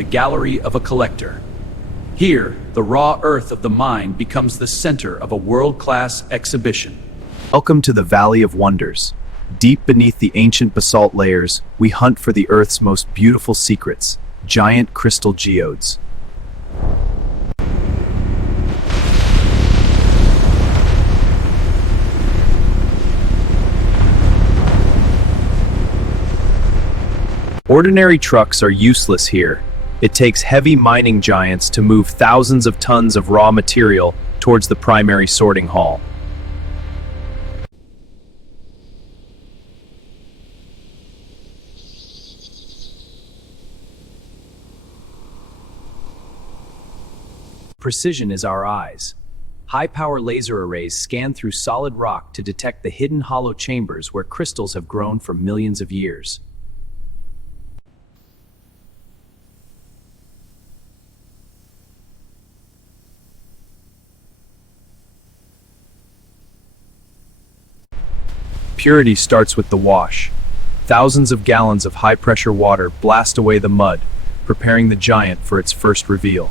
the gallery of a collector. Here, the raw earth of the mine becomes the center of a world-class exhibition. Welcome to the Valley of Wonders. Deep beneath the ancient basalt layers, we hunt for the Earth's most beautiful secrets, giant crystal geodes. Ordinary trucks are useless here. It takes heavy mining giants to move thousands of tons of raw material towards the primary sorting hall. Precision is our eyes. High-power laser arrays scan through solid rock to detect the hidden hollow chambers where crystals have grown for millions of years. Purity starts with the wash. Thousands of gallons of high-pressure water blast away the mud, preparing the giant for its first reveal.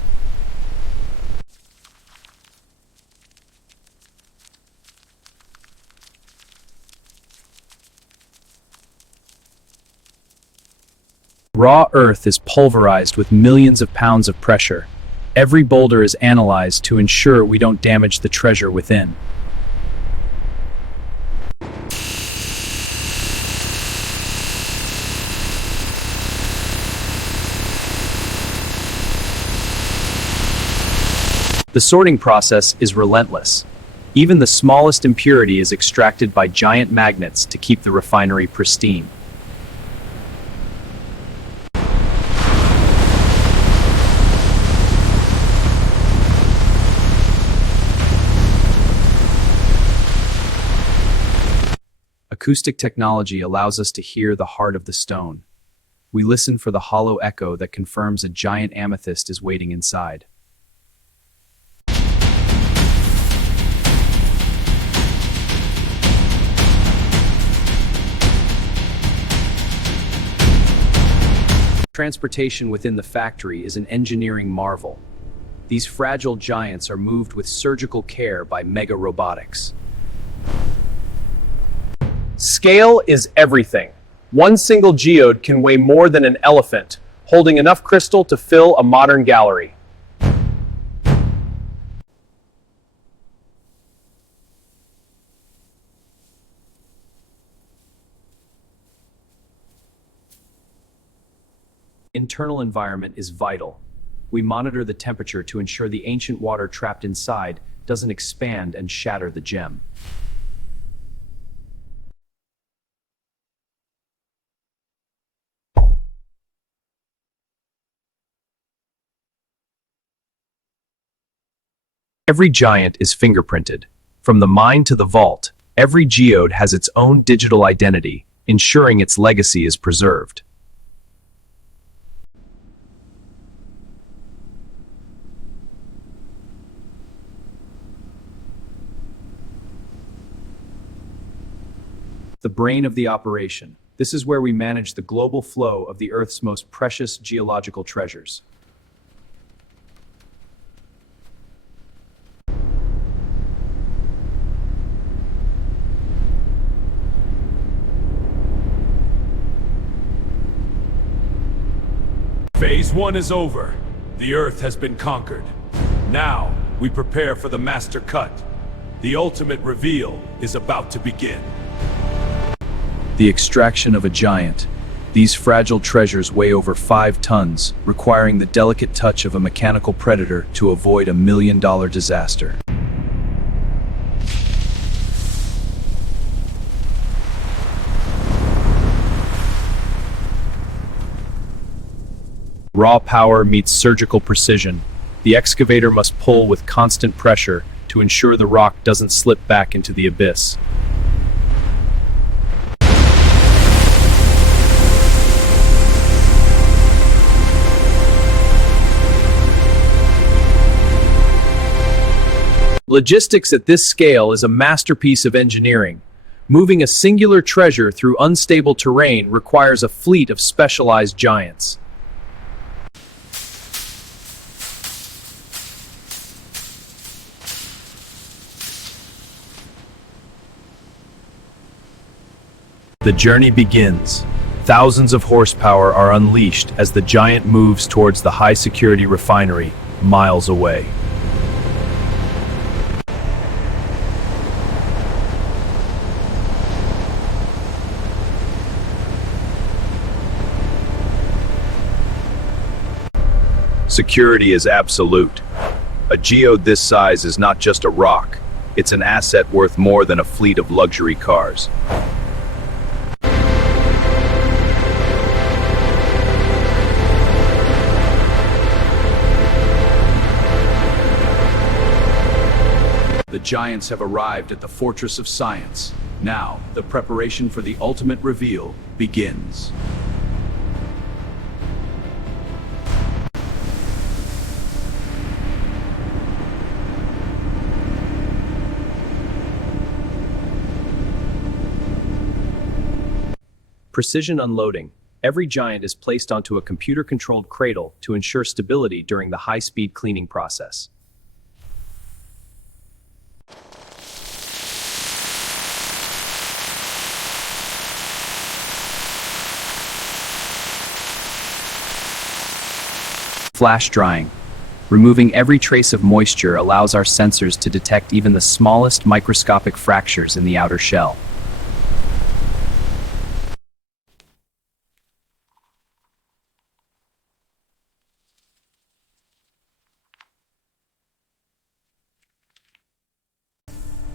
Raw earth is pulverized with millions of pounds of pressure. Every boulder is analyzed to ensure we don't damage the treasure within. The sorting process is relentless. Even the smallest impurity is extracted by giant magnets to keep the refinery pristine. Acoustic technology allows us to hear the heart of the stone. We listen for the hollow echo that confirms a giant amethyst is waiting inside. Transportation within the factory is an engineering marvel. These fragile giants are moved with surgical care by mega robotics. Scale is everything. One single geode can weigh more than an elephant, holding enough crystal to fill a modern gallery. Internal environment is vital. We monitor the temperature to ensure the ancient water trapped inside doesn't expand and shatter the gem. Every giant is fingerprinted. From the mine to the vault, every geode has its own digital identity, ensuring its legacy is preserved. The brain of the operation. This is where we manage the global flow of the Earth's most precious geological treasures. Phase 1 is over. The Earth has been conquered. Now, we prepare for the master cut. The ultimate reveal is about to begin. The extraction of a giant. These fragile treasures weigh over 5 tons, requiring the delicate touch of a mechanical predator to avoid a million-dollar disaster. Raw power meets surgical precision. The excavator must pull with constant pressure to ensure the rock doesn't slip back into the abyss. Logistics at this scale is a masterpiece of engineering. Moving a singular treasure through unstable terrain requires a fleet of specialized giants. The journey begins. Thousands of horsepower are unleashed as the giant moves towards the high-security refinery miles away. Security is absolute. A geode this size is not just a rock, it's an asset worth more than a fleet of luxury cars. The giants have arrived at the Fortress of Science. Now, the preparation for the ultimate reveal begins. Precision unloading. Every giant is placed onto a computer-controlled cradle to ensure stability during the high-speed cleaning process. Flash drying. Removing every trace of moisture allows our sensors to detect even the smallest microscopic fractures in the outer shell.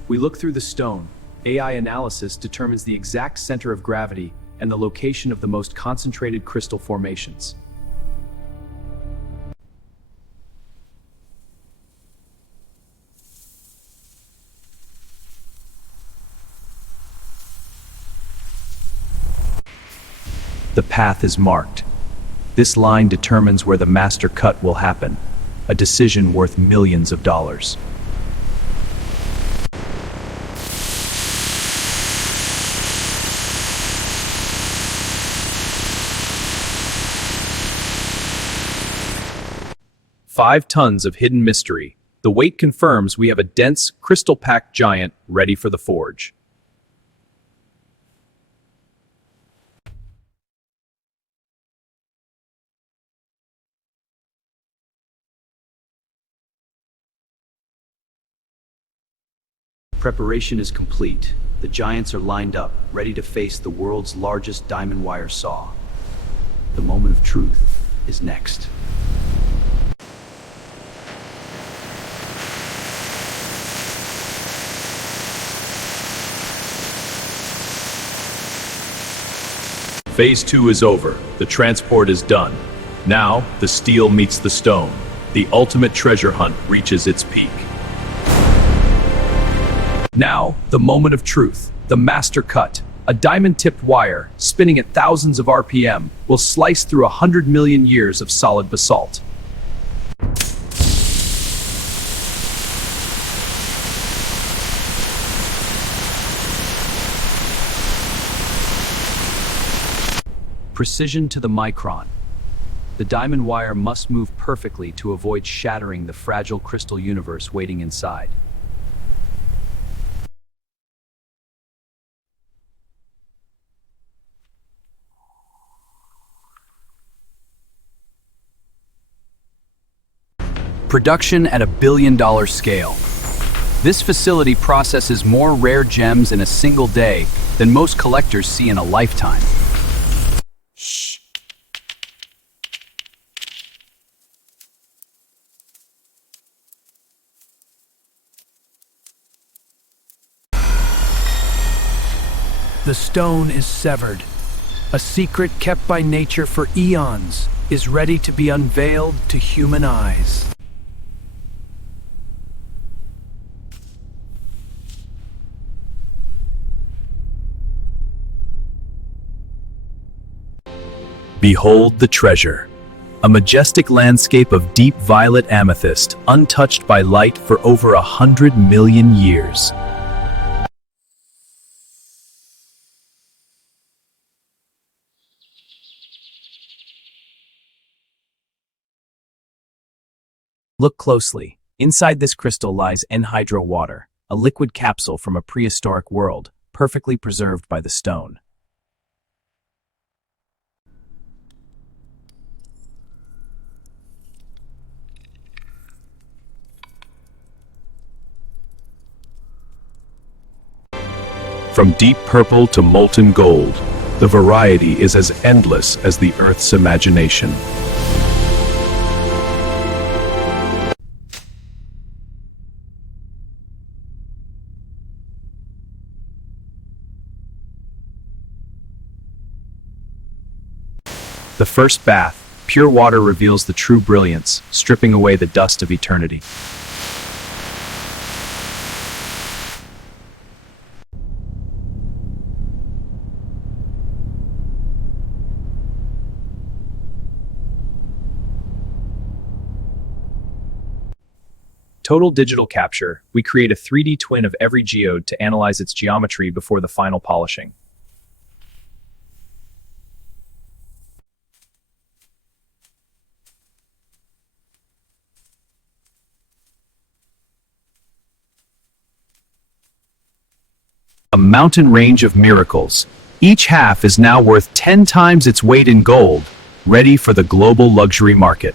We look through the stone. AI analysis determines the exact center of gravity and the location of the most concentrated crystal formations. The path is marked. This line determines where the master cut will happen, a decision worth millions of dollars. "5 tons of hidden mystery. The weight confirms we have a dense, crystal-packed giant ready for the forge." Preparation is complete. The giants are lined up, ready to face the world's largest diamond wire saw. The moment of truth is next. Phase 2 is over. The transport is done. Now, the steel meets the stone. The ultimate treasure hunt reaches its peak. Now, the moment of truth. The master cut. A diamond-tipped wire, spinning at thousands of RPM, will slice through 100 million years of solid basalt. Precision to the micron. The diamond wire must move perfectly to avoid shattering the fragile crystal universe waiting inside. Production at a billion-dollar scale. This facility processes more rare gems in a single day than most collectors see in a lifetime. Shh. The stone is severed. A secret kept by nature for eons is ready to be unveiled to human eyes. Behold the treasure. A majestic landscape of deep violet amethyst, untouched by light for over 100 million years. Look closely. Inside this crystal lies anhydro water, a liquid capsule from a prehistoric world, perfectly preserved by the stone. From deep purple to molten gold, the variety is as endless as the Earth's imagination. The first bath, pure water reveals the true brilliance, stripping away the dust of eternity. Total digital capture, we create a 3D twin of every geode to analyze its geometry before the final polishing. A mountain range of miracles. Each half is now worth 10 times its weight in gold, ready for the global luxury market.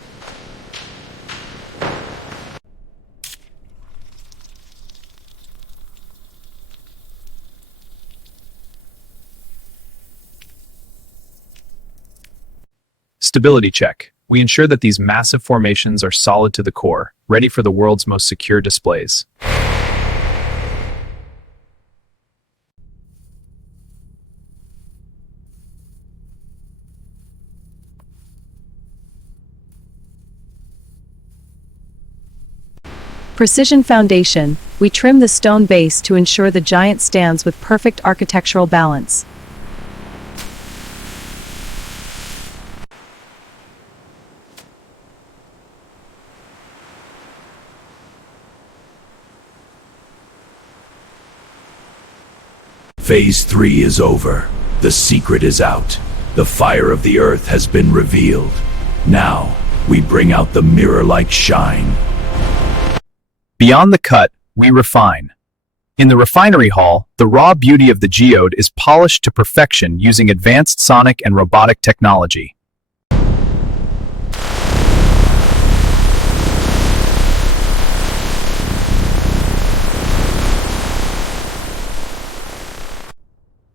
Stability check. We ensure that these massive formations are solid to the core, ready for the world's most secure displays. Precision foundation. We trim the stone base to ensure the giant stands with perfect architectural balance. Phase 3 is over. The secret is out. The fire of the earth has been revealed. Now, we bring out the mirror-like shine. Beyond the cut, we refine. In the refinery hall, the raw beauty of the geode is polished to perfection using advanced sonic and robotic technology.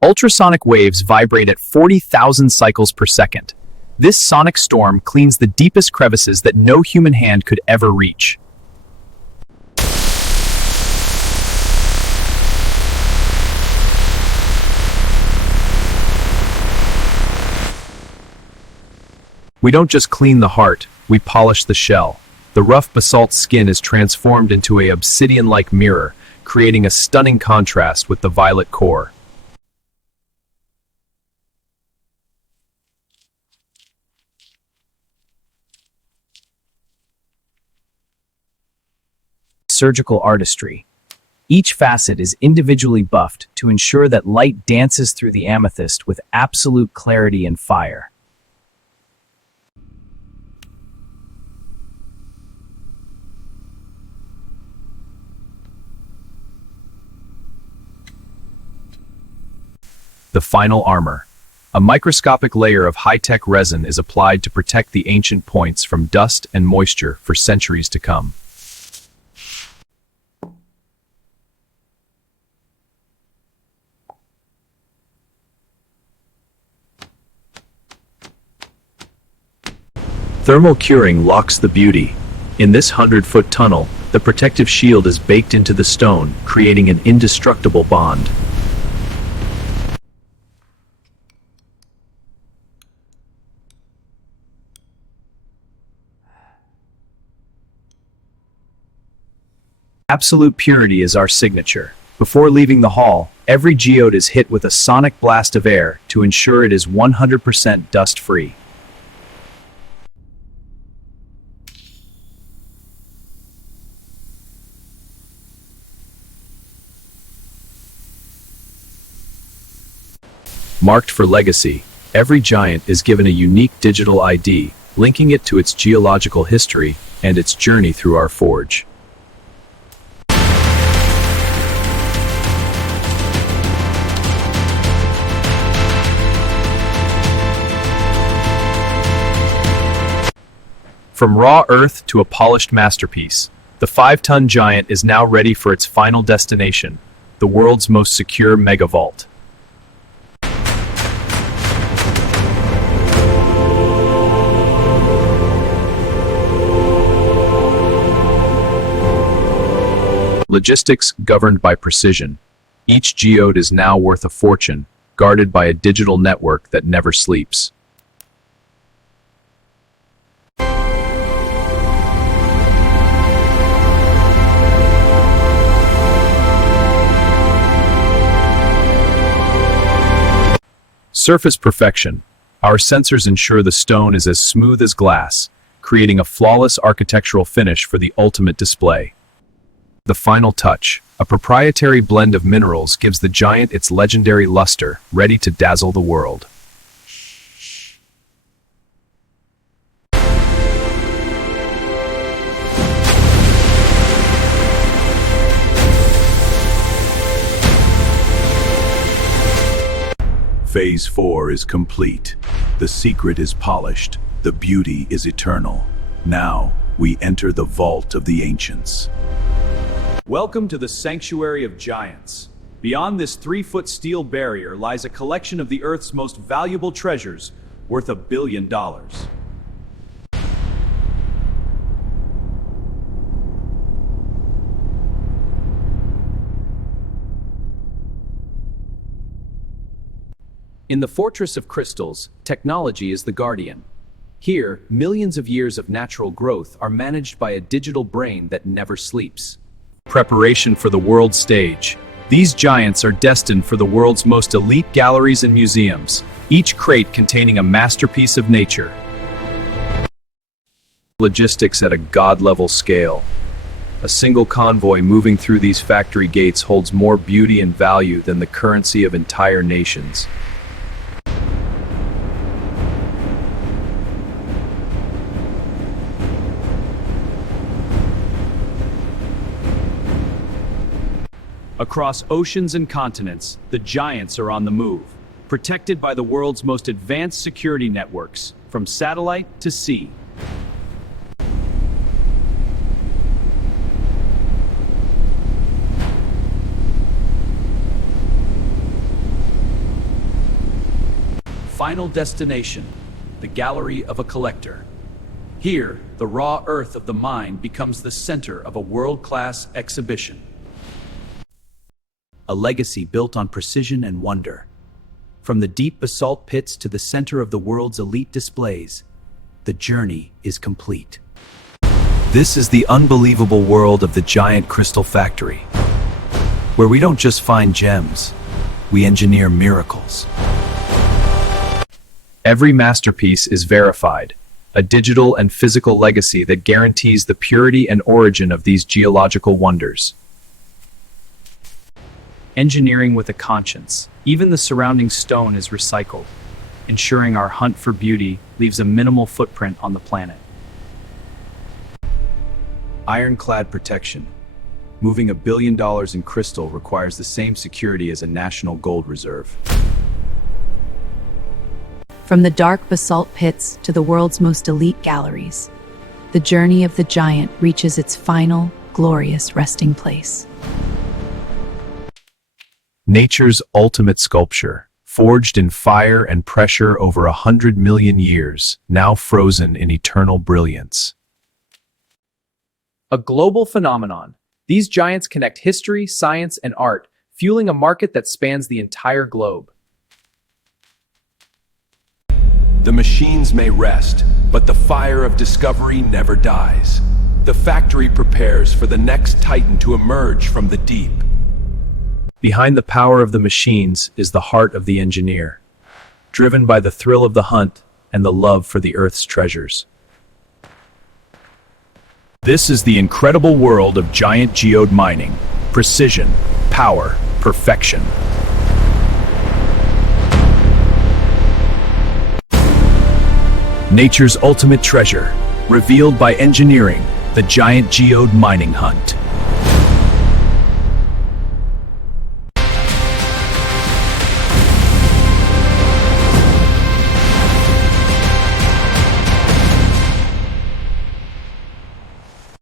Ultrasonic waves vibrate at 40,000 cycles per second. This sonic storm cleans the deepest crevices that no human hand could ever reach. We don't just clean the heart, we polish the shell. The rough basalt skin is transformed into an obsidian-like mirror, creating a stunning contrast with the violet core. Surgical artistry. Each facet is individually buffed to ensure that light dances through the amethyst with absolute clarity and fire. The final armor. A microscopic layer of high-tech resin is applied to protect the ancient points from dust and moisture for centuries to come. Thermal curing locks the beauty. In this 100-foot tunnel, the protective shield is baked into the stone, creating an indestructible bond. Absolute purity is our signature. Before leaving the hall, every geode is hit with a sonic blast of air to ensure it is 100% dust-free. Marked for legacy, every giant is given a unique digital ID, linking it to its geological history and its journey through our forge. From raw earth to a polished masterpiece, the 5-ton giant is now ready for its final destination, the the world's most secure megavault. Logistics governed by precision. Each geode is now worth a fortune, guarded by a digital network that never sleeps. Surface perfection. Our sensors ensure the stone is as smooth as glass, creating a flawless architectural finish for the ultimate display. The final touch. A proprietary blend of minerals gives the giant its legendary luster, ready to dazzle the world. Phase 4 is complete. The secret is polished. The beauty is eternal. Now, we enter the vault of the ancients. Welcome to the Sanctuary of Giants. Beyond this 3-foot steel barrier lies a collection of the Earth's most valuable treasures, worth $1 billion. In the Fortress of Crystals, technology is the guardian. Here, millions of years of natural growth are managed by a digital brain that never sleeps. Preparation for the world stage. These giants are destined for the world's most elite galleries and museums, each crate containing a masterpiece of nature. Logistics at a god-level scale. A single convoy moving through these factory gates holds more beauty and value than the currency of entire nations. Across oceans and continents, the giants are on the move, protected by the world's most advanced security networks, from satellite to sea. Final destination, the Gallery of a Collector. Here, the raw earth of the mine becomes the center of a world-class exhibition. A legacy built on precision and wonder. From the deep basalt pits to the center of the world's elite displays, the journey is complete. This is the unbelievable world of the Giant Crystal Factory, where we don't just find gems, we engineer miracles. Every masterpiece is verified, a digital and physical legacy that guarantees the purity and origin of these geological wonders. Engineering with a conscience. Even the surrounding stone is recycled, ensuring our hunt for beauty leaves a minimal footprint on the planet. Ironclad protection. Moving $1 billion in crystal requires the same security as a national gold reserve. From the dark basalt pits to the world's most elite galleries, the journey of the giant reaches its final, glorious resting place. Nature's ultimate sculpture, forged in fire and pressure over 100 million years, now frozen in eternal brilliance. A global phenomenon. These giants connect history, science, and art, fueling a market that spans the entire globe. The machines may rest, but the fire of discovery never dies. The factory prepares for the next titan to emerge from the deep. Behind the power of the machines is the heart of the engineer, driven by the thrill of the hunt and the love for the Earth's treasures. This is the incredible world of giant geode mining. Precision, power, perfection. Nature's ultimate treasure, revealed by engineering, the giant geode mining hunt.